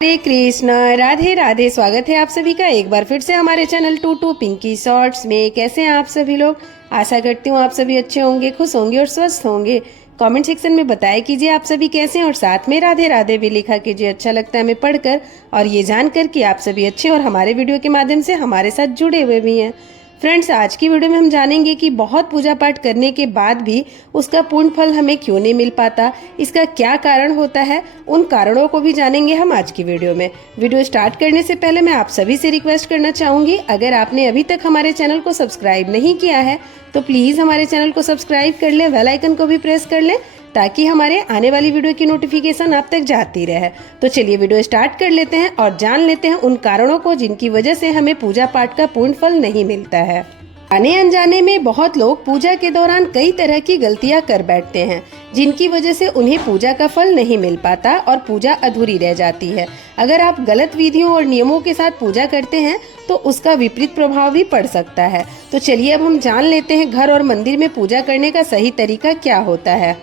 हरे कृष्णा, राधे राधे। स्वागत है आप सभी का एक बार फिर से हमारे चैनल टू पिंकी शॉर्ट्स में। कैसे हैं आप सभी लोग? आशा करती हूँ आप सभी अच्छे होंगे, खुश होंगे और स्वस्थ होंगे। कमेंट सेक्शन में बताया कीजिए आप सभी कैसे हैं और साथ में राधे राधे भी लिखा कीजिए। अच्छा लगता है हमें पढ़कर और ये जानकर कि आप सभी अच्छे और हमारे वीडियो के माध्यम से हमारे साथ जुड़े हुए भी हैं। फ्रेंड्स, आज की वीडियो में हम जानेंगे कि बहुत पूजा पाठ करने के बाद भी उसका पूर्ण फल हमें क्यों नहीं मिल पाता, इसका क्या कारण होता है। उन कारणों को भी जानेंगे हम आज की वीडियो में। वीडियो स्टार्ट करने से पहले मैं आप सभी से रिक्वेस्ट करना चाहूंगी, अगर आपने अभी तक हमारे चैनल को सब्सक्राइब नहीं किया है तो प्लीज़ हमारे चैनल को सब्सक्राइब कर लें, बेल आइकन को भी प्रेस कर लें ताकि हमारे आने वाली वीडियो की नोटिफिकेशन आप तक जाती रहे। तो चलिए वीडियो स्टार्ट कर लेते हैं और जान लेते हैं उन कारणों को जिनकी वजह से हमें पूजा पाठ का पूर्ण फल नहीं मिलता है। जाने अनजाने में बहुत लोग पूजा के दौरान कई तरह की गलतियां कर बैठते हैं जिनकी वजह से उन्हें पूजा का फल नहीं मिल पाता और पूजा अधूरी रह जाती है। अगर आप गलत विधियों और नियमों के साथ पूजा करते हैं तो उसका विपरीत प्रभाव भी पड़ सकता है। तो चलिए अब हम जान लेते हैं घर और मंदिर में पूजा करने का सही तरीका क्या होता है।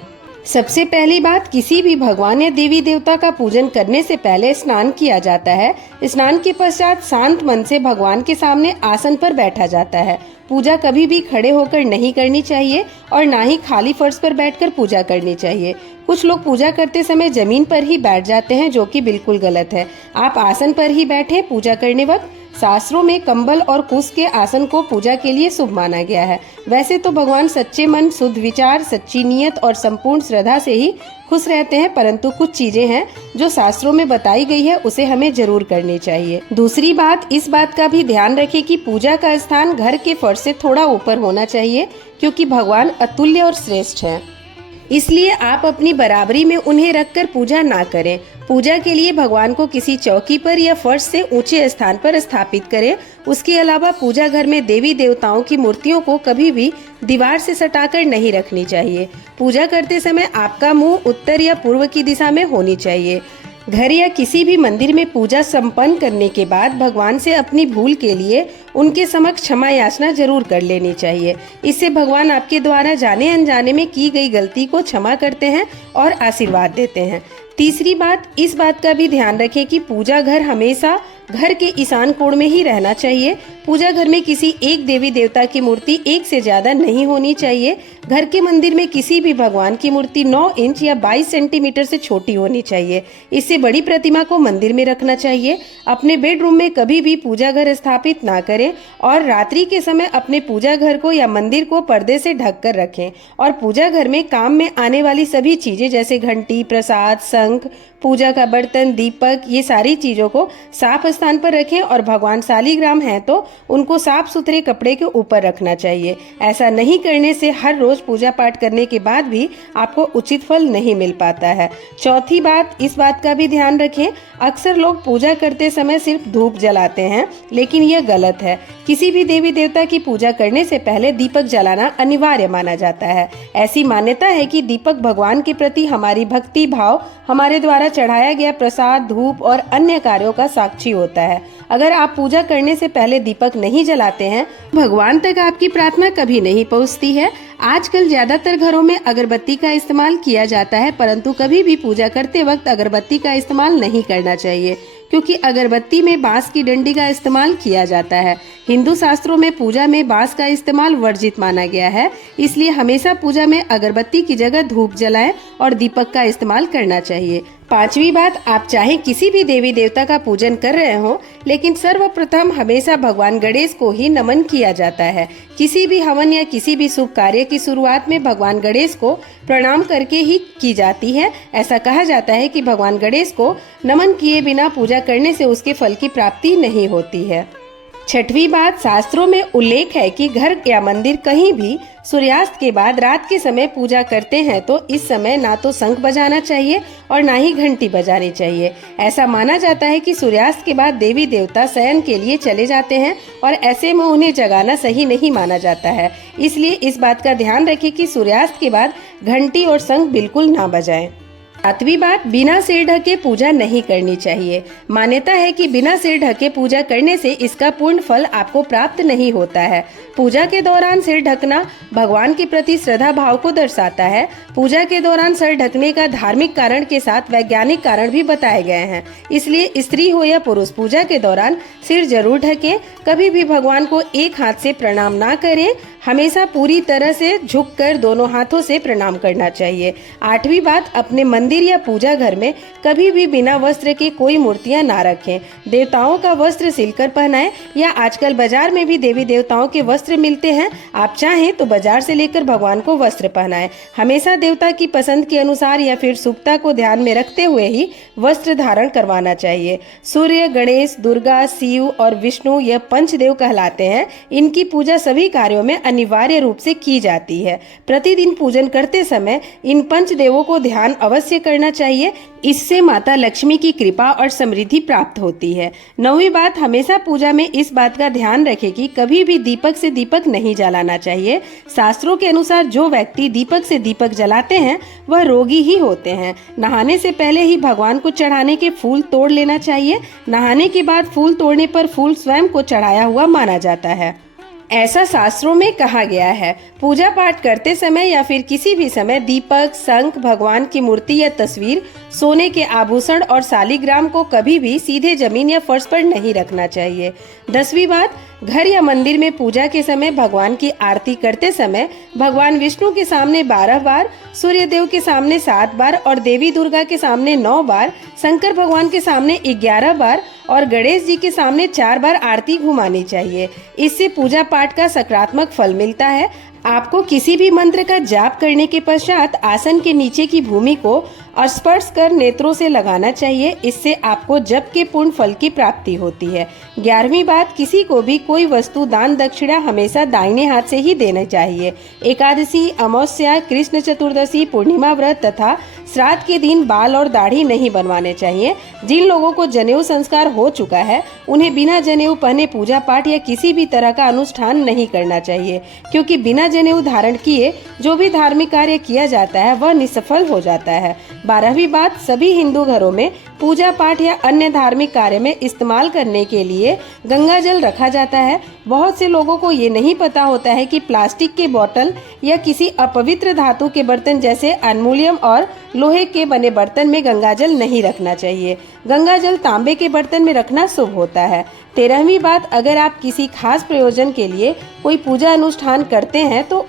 सबसे पहली बात, किसी भी भगवान या देवी देवता का पूजन करने से पहले स्नान किया जाता है। स्नान के पश्चात शांत मन से भगवान के सामने आसन पर बैठा जाता है। पूजा कभी भी खड़े होकर नहीं करनी चाहिए और ना ही खाली फर्श पर बैठकर पूजा करनी चाहिए। कुछ लोग पूजा करते समय जमीन पर ही बैठ जाते हैं, जो कि बिल्कुल गलत है। आप आसन पर ही बैठे पूजा करने वक्त। शास्त्रों में कंबल और कुश के आसन को पूजा के लिए शुभ माना गया है। वैसे तो भगवान सच्चे मन, शुद्ध विचार, सच्ची नीयत और संपूर्ण श्रद्धा से ही खुश रहते हैं, परंतु कुछ चीजें हैं जो शास्त्रों में बताई गई है उसे हमें जरूर करनी चाहिए। दूसरी बात, इस बात का भी ध्यान रखें कि पूजा का स्थान घर के फर्श से थोड़ा ऊपर होना चाहिए, क्योंकि भगवान अतुल्य और श्रेष्ठ हैं। इसलिए आप अपनी बराबरी में उन्हें रखकर पूजा ना करें। पूजा के लिए भगवान को किसी चौकी पर या फर्श से ऊंचे स्थान पर स्थापित करें। उसके अलावा पूजा घर में देवी देवताओं की मूर्तियों को कभी भी दीवार से सटाकर नहीं रखनी चाहिए। पूजा करते समय आपका मुंह उत्तर या पूर्व की दिशा में होनी चाहिए। घर या किसी भी मंदिर में पूजा संपन्न करने के बाद भगवान से अपनी भूल के लिए उनके समक्ष क्षमा याचना जरूर कर लेनी चाहिए। इससे भगवान आपके द्वारा जाने अनजाने में की गई गलती को क्षमा करते हैं और आशीर्वाद देते हैं। तीसरी बात, इस बात का भी ध्यान रखें कि पूजा घर हमेशा घर के ईशान कोण में ही रहना चाहिए। पूजा घर में किसी एक देवी देवता की मूर्ति एक से ज्यादा नहीं होनी चाहिए। घर के मंदिर में किसी भी भगवान की मूर्ति 9 इंच या 22 सेंटीमीटर से छोटी होनी चाहिए। इससे बड़ी प्रतिमा को मंदिर में रखना चाहिए। अपने बेडरूम में कभी भी पूजा घर स्थापित ना करें और रात्रि के समय अपने पूजा घर को या मंदिर को पर्दे से ढक कर रखें। और पूजा घर में काम में आने वाली सभी चीजें जैसे घंटी, प्रसाद, शंख, पूजा का बर्तन, दीपक, ये सारी चीजों को साफ स्थान पर रखें और भगवान शालिग्राम हैं तो उनको साफ सुथरे कपड़े के ऊपर रखना चाहिए। ऐसा नहीं करने से हर रोज पूजा पाठ करने के बाद भी आपको उचित फल नहीं मिल पाता है। चौथी बात, इस बात का भी ध्यान रखें, अक्सर लोग पूजा करते समय सिर्फ धूप जलाते हैं, लेकिन यह गलत है। किसी भी देवी देवता की पूजा करने से पहले दीपक जलाना अनिवार्य माना जाता है। ऐसी मान्यता है कि दीपक भगवान के प्रति हमारी भक्ति भाव, हमारे द्वारा चढ़ाया गया प्रसाद, धूप और अन्य कार्यों का साक्षी होता है। अगर आप पूजा करने से पहले दीपक नहीं जलाते हैं, भगवान तक आपकी प्रार्थना कभी नहीं पहुंचती है। आजकल ज्यादातर घरों में अगरबत्ती का इस्तेमाल किया जाता है, परंतु कभी भी पूजा करते वक्त अगरबत्ती का इस्तेमाल नहीं करना चाहिए, क्योंकि अगरबत्ती में बांस की डंडी का इस्तेमाल किया जाता है। हिंदू शास्त्रों में पूजा में बांस का इस्तेमाल वर्जित माना गया है, इसलिए हमेशा पूजा में अगरबत्ती की जगह धूप जलाएं और दीपक का इस्तेमाल करना चाहिए। पांचवी बात, आप चाहे किसी भी देवी देवता का पूजन कर रहे हो, लेकिन सर्वप्रथम हमेशा भगवान गणेश को ही नमन किया जाता है। किसी भी हवन या किसी भी शुभ कार्य की शुरुआत में भगवान गणेश को प्रणाम करके ही की जाती है। ऐसा कहा जाता है कि भगवान गणेश को नमन किए बिना पूजा करने से उसके फल की प्राप्ति नहीं होती है। छठवीं बात, शास्त्रों में उल्लेख है कि घर या मंदिर कहीं भी सूर्यास्त के बाद रात के समय पूजा करते हैं तो इस समय ना तो शंख बजाना चाहिए और ना ही घंटी बजानी चाहिए। ऐसा माना जाता है कि सूर्यास्त के बाद देवी देवता शयन के लिए चले जाते हैं और ऐसे में उन्हें जगाना सही नहीं माना जाता है। इसलिए इस बात का ध्यान रखें कि सूर्यास्त के बाद घंटी और शंख बिल्कुल ना बजाएं। सातवीं बात, बिना सिर ढके पूजा नहीं करनी चाहिए। मान्यता है कि बिना सिर ढके पूजा करने से इसका पूर्ण फल आपको प्राप्त नहीं होता है। पूजा के दौरान सिर ढकना भगवान के प्रति श्रद्धा भाव को दर्शाता है। पूजा के दौरान सिर ढकने का धार्मिक कारण के साथ वैज्ञानिक कारण भी बताए गए हैं। इसलिए स्त्री हो या पुरुष पूजा के दौरान सिर जरूर ढकें। कभी भी भगवान को एक हाथ से प्रणाम ना करें, हमेशा पूरी तरह से झुककर दोनों हाथों से प्रणाम करना चाहिए। आठवीं बात, अपने मंदिर या पूजा घर में कभी भी बिना वस्त्र के कोई मूर्तियां ना रखें। देवताओं का वस्त्र सिलकर पहनाएं या आजकल बाजार में भी देवी देवताओं के वस्त्र मिलते हैं, आप चाहें तो बाजार से लेकर भगवान को वस्त्र पहनाएं। हमेशा देवता की पसंद के अनुसार या फिर शुभता को ध्यान में रखते हुए ही वस्त्र धारण करवाना चाहिए। सूर्य, गणेश, दुर्गा, शिव और विष्णु यह पंचदेव कहलाते हैं। इनकी पूजा सभी कार्यों में अनिवार्य रूप से की जाती है। प्रतिदिन पूजन करते समय इन पंचदेवों को ध्यान अवश्य करना चाहिए। इससे माता लक्ष्मी की कृपा और समृद्धि प्राप्त होती है। नौवीं बात, हमेशा पूजा में इस बात का ध्यान रखें कि कभी भी दीपक से दीपक नहीं जलाना चाहिए। शास्त्रों के अनुसार जो व्यक्ति दीपक से दीपक जलाते हैं वह रोगी ही होते हैं। नहाने से पहले ही भगवान को चढ़ाने के फूल तोड़ लेना चाहिए। नहाने के बाद फूल तोड़ने पर फूल स्वयं को चढ़ाया हुआ माना जाता है, ऐसा शास्त्रों में कहा गया है। पूजा पाठ करते समय या फिर किसी भी समय दीपक, शंख, भगवान की मूर्ति या तस्वीर, सोने के आभूषण और शालिग्राम को कभी भी सीधे जमीन या फर्श पर नहीं रखना चाहिए। 10वीं बात, घर या मंदिर में पूजा के समय भगवान की आरती करते समय भगवान विष्णु के सामने 12 बार, सूर्य देव के सामने 7 बार और देवी दुर्गा के सामने 9 बार, शंकर भगवान के सामने 11 बार और गणेश जी के सामने 4 बार आरती घुमानी चाहिए। इससे पूजा पाठ का सकारात्मक फल मिलता है। आपको किसी भी मंत्र का जाप करने के पश्चात आसन के नीचे की भूमि को स्पर्श कर नेत्रों से लगाना चाहिए। इससे आपको जप के पूर्ण फल की प्राप्ति होती है। 11वीं बात, किसी को भी कोई वस्तु दान दक्षिणा हमेशा दाहिने हाथ से ही देना चाहिए। एकादशी, अमावस्या, कृष्ण चतुर्दशी, पूर्णिमा व्रत तथा श्राद्ध के दिन बाल और दाढ़ी नहीं बनवाने चाहिए। जिन लोगों को जनेऊ संस्कार हो चुका है उन्हें बिना जनेऊ पहने पूजा पाठ या किसी भी तरह का अनुष्ठान नहीं करना चाहिए, क्योंकि बिना जनेऊ धारण किए जो भी धार्मिक कार्य किया जाता है वह निष्फल हो जाता है। 12वीं बात, सभी हिंदू घरों में पूजा पाठ या अन्य धार्मिक कार्य में इस्तेमाल करने के लिए गंगा जल रखा जाता है। बहुत से लोगों को ये नहीं पता होता है कि प्लास्टिक के बोतल या किसी अपवित्र धातु के बर्तन जैसे एल्युमिनियम और लोहे के बने बर्तन में गंगा जल नहीं रखना चाहिए। गंगा जल तांबे के बर्तन में रखना शुभ होता है। 13वीं बात, अगर आप किसी खास प्रयोजन के लिए कोई पूजा अनुष्ठान करते हैं तो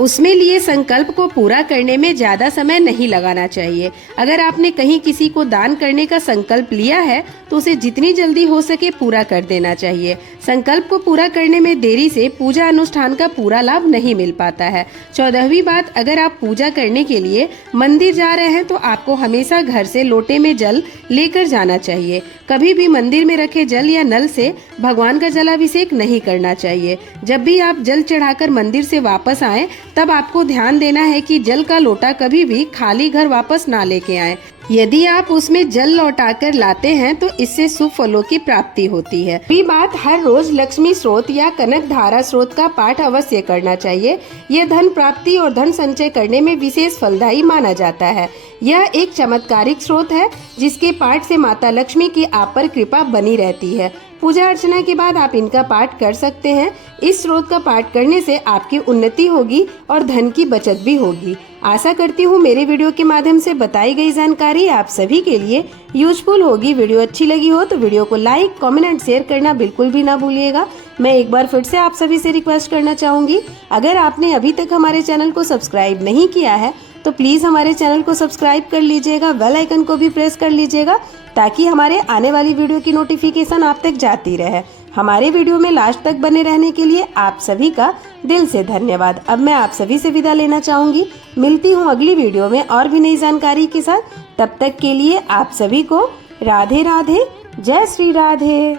उसमें लिए संकल्प को पूरा करने में ज्यादा समय नहीं लगाना चाहिए। अगर आपने कहीं किसी को दान करने का संकल्प लिया है तो उसे जितनी जल्दी हो सके पूरा कर देना चाहिए। संकल्प को पूरा करने में देरी से पूजा अनुष्ठान का पूरा लाभ नहीं मिल पाता है। 14वीं बात, अगर आप पूजा करने के लिए मंदिर जा रहे हैं तो आपको हमेशा घर से लोटे में जल लेकर जाना चाहिए। कभी भी मंदिर में रखे जल या नल से भगवान का जलाभिषेक नहीं करना चाहिए। जब भी आप जल चढ़ाकर मंदिर से वापस आए तब आपको ध्यान देना है कि जल का लोटा कभी भी खाली घर वापस ना लेके आए। यदि आप उसमें जल लौटाकर लाते हैं तो इससे शुभ फलों की प्राप्ति होती है। ये बात, हर रोज लक्ष्मी स्रोत या कनक धारा स्रोत का पाठ अवश्य करना चाहिए। यह धन प्राप्ति और धन संचय करने में विशेष फलदायी माना जाता है। यह एक चमत्कारिक स्रोत है जिसके पाठ से माता लक्ष्मी की आप पर कृपा बनी रहती है। पूजा अर्चना के बाद आप इनका पाठ कर सकते हैं। इस स्रोत का पाठ करने से आपकी उन्नति होगी और धन की बचत भी होगी। आशा करती हूँ मेरे वीडियो के माध्यम से बताई गई जानकारी आप सभी के लिए यूजफुल होगी। वीडियो अच्छी लगी हो तो वीडियो को लाइक, कमेंट एंड शेयर करना बिल्कुल भी ना भूलिएगा। मैं एक बार फिर से आप सभी से रिक्वेस्ट करना चाहूँगी, अगर आपने अभी तक हमारे चैनल को सब्सक्राइब नहीं किया है तो प्लीज़ हमारे चैनल को सब्सक्राइब कर लीजिएगा, बेल आइकन को भी प्रेस कर लीजिएगा ताकि हमारे आने वाली वीडियो की नोटिफिकेशन आप तक जाती रहे। हमारे वीडियो में लास्ट तक बने रहने के लिए आप सभी का दिल से धन्यवाद। अब मैं आप सभी से विदा लेना चाहूँगी। मिलती हूँ अगली वीडियो में और भी नई जानकारी के साथ। तब तक के लिए आप सभी को राधे राधे, जय श्री राधे।